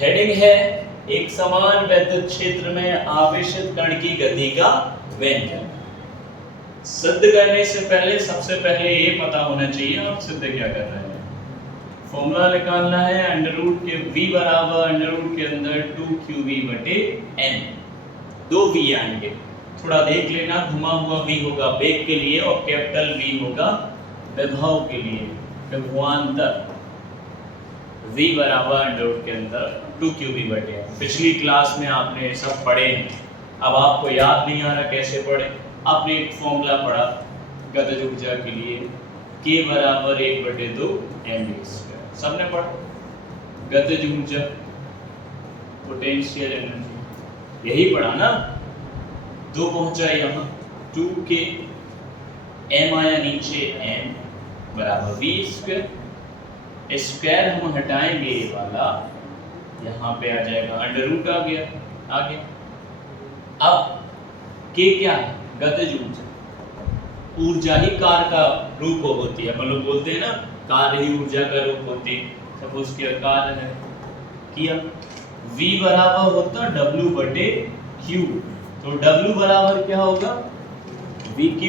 Heading है एक समान विद्युत क्षेत्र में आवेशित कण की गति का व्यंजक। सिद्ध करने से पहले सबसे पहले ये पता होना चाहिए आप सिद्ध क्या कर रहे हैं। फॉर्मूला निकालना है अंडर रूट के v बराबर अंडर रूट के अंदर 2qv बटे n। दो v आएंगे, थोड़ा देख लेना, घुमा हुआ v होगा वेग के लिए और कैपिटल V होगा विभव के लिए, विभवांतर। v बराबर अंडर रूट के अंदर 2qv बटे n। पिछली क्लास में आपने सब पढ़े हैं, अब आपको याद नहीं आ रहा कैसे पढ़े। आपने एक फॉर्मूला पढ़ा गतिज ऊर्जा के लिए, k बराबर 1/2 mv²। सबने पढ़ा गतिज ऊर्जा, पोटेंशियल एनर्जी, यही पढ़ा ना। 2 पहुंचा यहाँ, 2k, m आया नीचे, n बराबर v²। स्क्वायर हम हटाएंगे ये वाला, यहाँ पे आ जाएगा अंडर रूट आ गया आगे। अब k क्या है? गतिज ऊर्जा। ऊर्जा ही कार्य का रूप होती है, मतलब बोलते हैं ना कार्य ही ऊर्जा का रूप होती है। सपोज किया कार्य है किया, v बराबर होता w बटे q, तो w बराबर क्या होगा? vq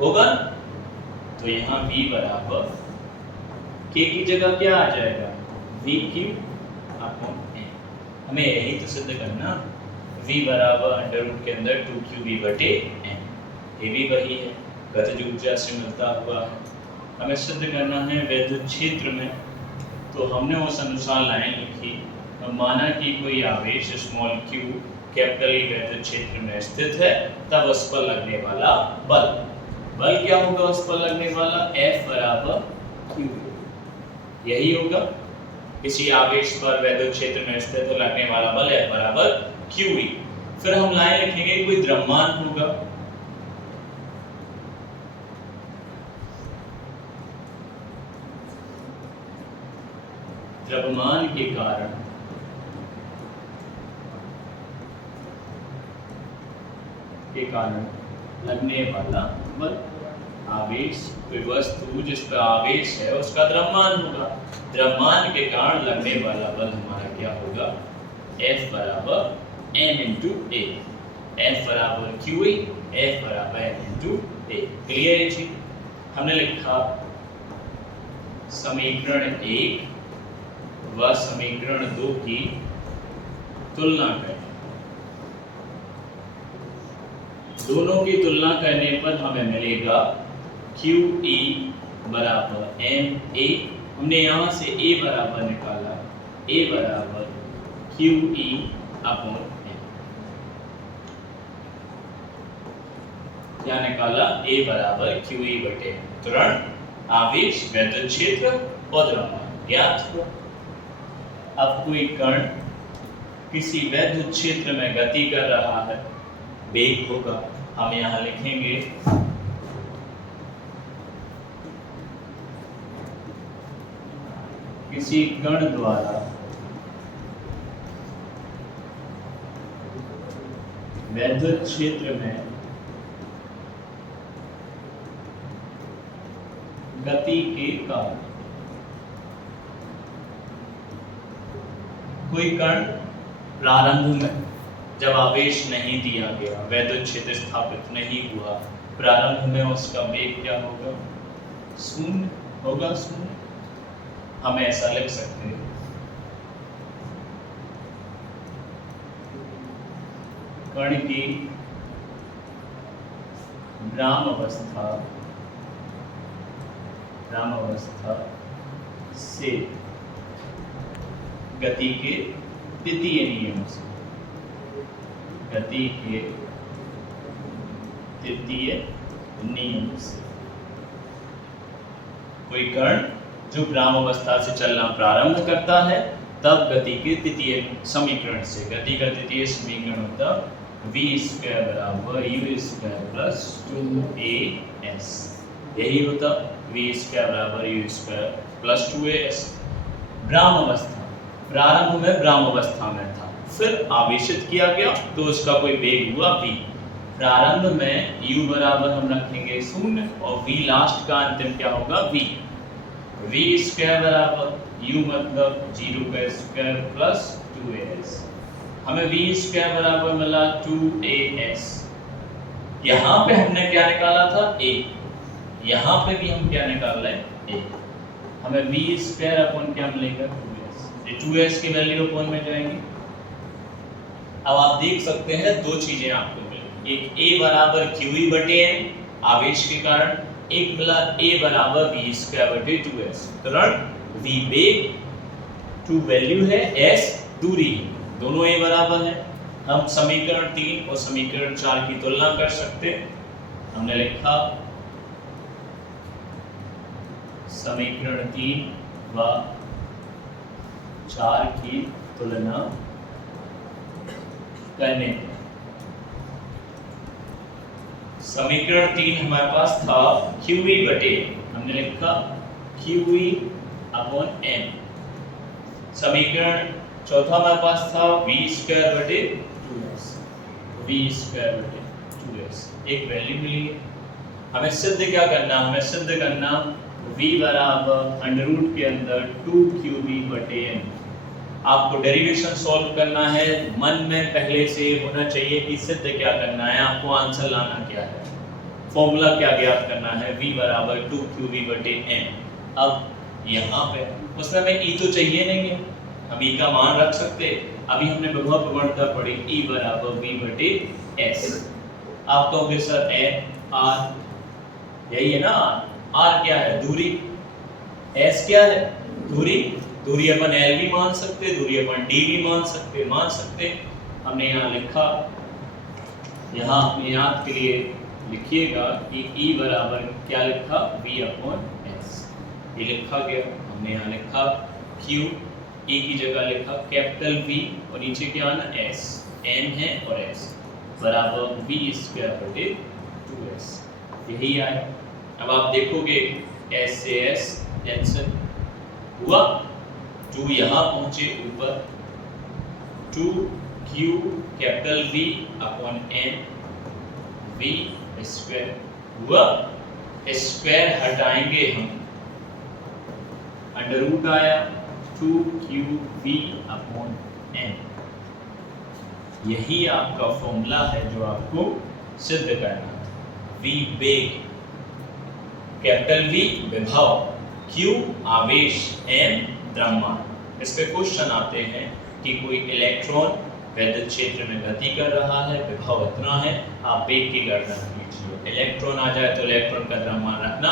होगा। तो यहाँ v बराबर k की जगह क्या आ जाएगा? vq upon n। हमें यही तो सिद्ध करना, v बराबर अंडर रूट के अंदर 2qv बटे n। ये भी वही है, गतिज ऊर्जा से मिलता हुआ है। हमें सिद्ध करना है विद्युत क्षेत्र में, तो हमने उस अनुसार लाइन लिखी। माना कि कोई आवेश स्मॉल q कैपिटल E विद्युत क्षेत्र में स्थित है, तब उस पर लगने वाला बल क्या होगा? उस पर लगने वाला F बराबर q, यही होगा। किसी आवेश पर विद्युत क्षेत्र में स्थित लगने वाला बल F बराबर QE। फिर हम लाइन लिखेंगे कोई द्रव्यमान होगा, द्रव्यमान के कारण लगने वाला बल। आवेश कोई वस्तु जिस पर आवेश है उसका द्रव्यमान होगा, द्रव्यमान के कारण लगने वाला बल हमारा क्या होगा? F बराबर n इंटू a। F बराबर QE, F बराबर n इंटू a। क्लियर है जी? हमने लिखा समीकरण 1 व समीकरण 2 की तुलना करें। दोनों की तुलना करने पर हमें मिलेगा QE बराबर MA। हमने यहाँ से A बराबर निकाला, A बराबर QE अपॉन M। क्या निकाला? A बराबर QE बटे तुरंत आवेश, विद्युत क्षेत्र और द्रव्यमान ज्ञात हुआ। अब कोई कण किसी विद्युत क्षेत्र में गति कर रहा है, वेग होगा। हम यहाँ लिखेंगे किसी कण द्वारा विद्युत क्षेत्र में गति के कारण कोई कण प्रारंभ में जब आवेश नहीं दिया गया, विद्युत क्षेत्र स्थापित नहीं हुआ, प्रारंभ में उसका वेग क्या होगा? शून्य होगा, शून्य। हम ऐसा लिख सकते हैं कण की भ्रामावस्था से गति के तृतीय नियम से, गति के तृतीय नियम से कोई कण जो भ्रामावस्था से चलना प्रारंभ करता है, तब गति के तृतीय समीकरण से, गति का तृतीय समीकरण होता v² बराबर u² प्लस 2as। यही होता v² बराबर u² प्लस 2as। भ्रामावस्था, प्रारंभ में भ्रामावस्था में था, फिर आवेशित किया गया तो उसका कोई वेग हुआ v। प्रारंभ में u बराबर हम रखेंगे 0 और v लास्ट का अंतिम क्या होगा? v। v² बराबर u मतलब 0 का स्क्वायर प्लस 2as। हमें v स्क्वायर बराबर मिला 2as। यहाँ पे हमने क्या निकाला था a, यहाँ पे भी हम क्या निकाल रहे हैं a। हमें v स्क्वायर अपॉन क्या मिलेगा 2s। ये 2s की वैल्यू अपॉन में जाएंगे। अब आप देख सकते हैं दो चीजें आपको मिली, एक a बराबर qe बटे m आवेश के कारण, एक मिला a बराबर v स्क्वायर बटे 2s। तुरंत v वेग, 2 वैल्यू है, s दूरी, दोनों a बराबर है। हम समीकरण 3 और समीकरण 4 की तुलना कर सकते हैं। हमने लिखा समीकरण 3 व 4 की तुलना करने पर समीकरण 3 हमारे पास था QE बटे, हमने लिखा QE अपॉन m। समीकरण चौथा हमारे पास था v स्क्वायर बटे 2s, v स्क्वायर बटे 2s, एक वैल्यू मिली है। हमें सिद्ध क्या करना, हमें सिद्ध करना v बराबर अंडर रूट के अंदर 2qb बटे m। आपको डेरिवेशन सॉल्व करना है, मन में पहले से होना चाहिए कि सिद्ध क्या करना है, आपको आंसर लाना क्या है, फॉर्मूला क्या ज्ञात करना है, v बराबर 2qb बटे m। अब यहाँ पे उसमें हमें e तो चाहिए नहीं है, हम e का मान रख सकते। अभी हमने विभव प्रवणता पढ़ी e बराबर v बटे s। आप कहोगे सर r, यही है ना, r क्या है दूरी, s क्या है दूरी, दूरी अपन l भी मान सकते, दूरी अपन d भी मान सकते। हमने यहाँ लिखा, यहाँ अपने याद के लिए लिखिएगा कि e बराबर क्या लिखा v अपॉन s, ये लिखा गया। हमने यहाँ लिखा q, e की जगह लिखा कैपिटल V और नीचे क्या आना s, m है और s बराबर v स्क्वायर बटे 2s, यही आया। अब आप देखोगे s से s कैंसिल हुआ, 2 यहाँ पहुंचे ऊपर, 2q capital V upon m v square हुआ। स्क्वायर हटाएंगे हम, अंडर रूट आया 2qv अपॉन m। यही आपका फॉर्मूला है जो आपको सिद्ध करना है। v वेग, कैपिटल V विभव, q आवेश, m द्रव्यमान। इस पे क्वेश्चन आते हैं कि कोई इलेक्ट्रॉन वैद्युत क्षेत्र में गति कर रहा है, विभव इतना है, आप वेग की गणना कीजिए। इलेक्ट्रॉन आ जाए तो इलेक्ट्रॉन का द्रव्यमान रखना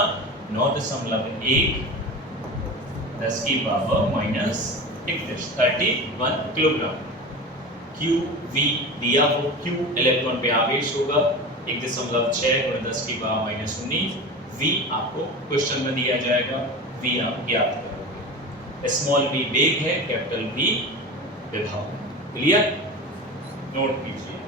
9.1 10 की पावर माइनस 31 किलोग्राम। QV दिया हो, Q इलेक्ट्रॉन पे आवेश होगा 1.6 × 10 की पावर माइनस 19। V आपको क्वेश्चन में दिया जाएगा, V आप ज्ञात करोगे। स्मॉल v वेग है, कैपिटल V विभव। क्लियर, नोट कीजिए।